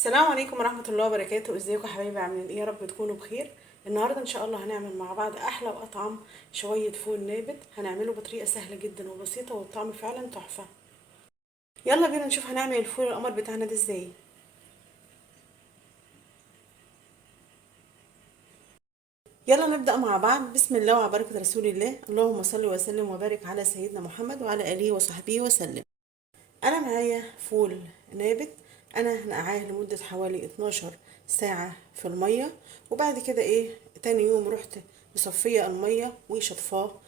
السلام عليكم ورحمة الله وبركاته. ازيكم يا حبايبي؟ عاملين ايه؟ يا رب تكونوا بخير. النهاردة ان شاء الله هنعمل مع بعض احلى واطعم شوية فول نابت. هنعمله بطريقة سهلة جدا وبسيطة والطعم فعلا تحفة. يلا بينا نشوف هنعمل الفول القمر بتاعنا ده ازاي. يلا نبدأ مع بعض. بسم الله وعلى بركة رسول الله. اللهم صل وسلم وبارك على سيدنا محمد وعلى آله وصحبه وسلم. انا معايا فول نابت. انا هنقعاه لمدة حوالي 12 ساعة في المية، وبعد كده تاني يوم رحت مصفية المية وشطفاه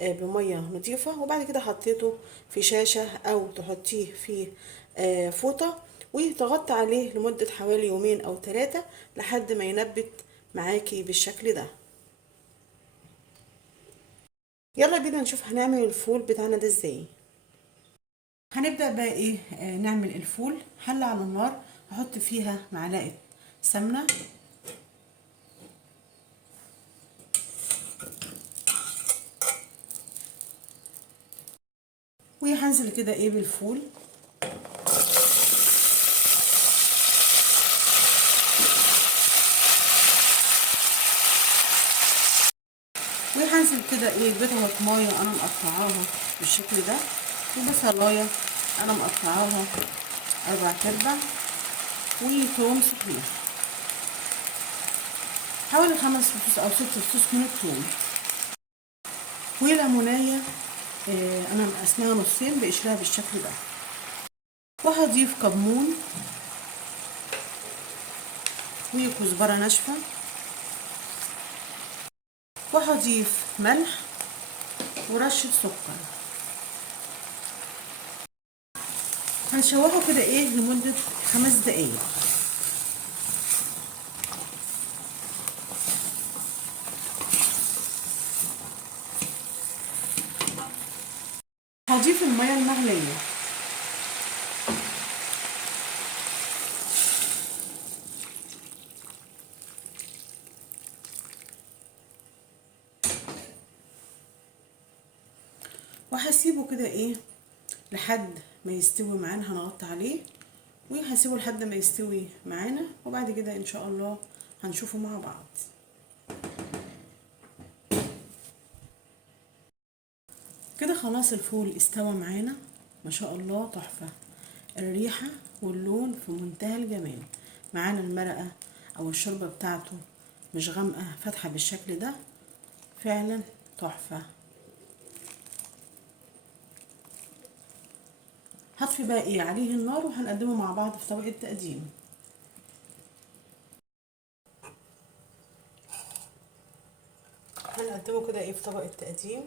بمية نظيفة، وبعد كده حطيته في شاشة او تحطيه في فوطة وتغطي عليه لمدة حوالي يومين او 3 لحد ما ينبت معاكي بالشكل ده. يلا بينا نشوف هنعمل الفول بتاعنا ده ازاي. هنبدأ بقى نعمل الفول. حلة على النار، هحط فيها معلقة سمنة، وهنزل كده بالفول، وهنزل كده بطماطمايه انا مقطعاها بالشكل ده، وبصلايه انا مقطعاها 4/4، وتوم صحيح حوالي 5 فصوص او 6 فصوص من التوم، وليمونية انا مقسماها نصين بقشرها بالشكل ده، وهضيف كمون وكزبرة ناشفة، وهضيف ملح ورشة سكر. هنشوحه كده لمدة 5 دقايق. هضيف المية المغلية، وهسيبه كده لحد ما يستوي معانا. هنغطي عليه وهسيبه لحد ما يستوي معانا، وبعد كده ان شاء الله هنشوفه مع بعض. كده خلاص الفول استوى معانا ما شاء الله، تحفة. الريحة واللون في منتهى الجمال. معانا المرقة او الشوربة بتاعته مش غامقة، فاتحة بالشكل ده، فعلا تحفة. هطفي بقى عليه النار، وهنقدمه مع بعض في طبق التقديم. هنقدمه كده في طبق التقديم.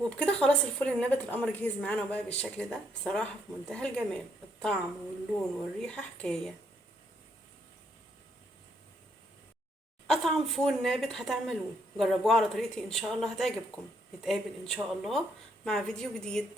وبكده خلاص الفول النبت القمر جهز معانا وبقى بالشكل ده. بصراحة في منتهى الجمال، الطعم واللون والريحة حكاية. أطعم فول نابت هتعملوه، جربوه على طريقتي إن شاء الله هتعجبكم. نتقابل إن شاء الله مع فيديو جديد.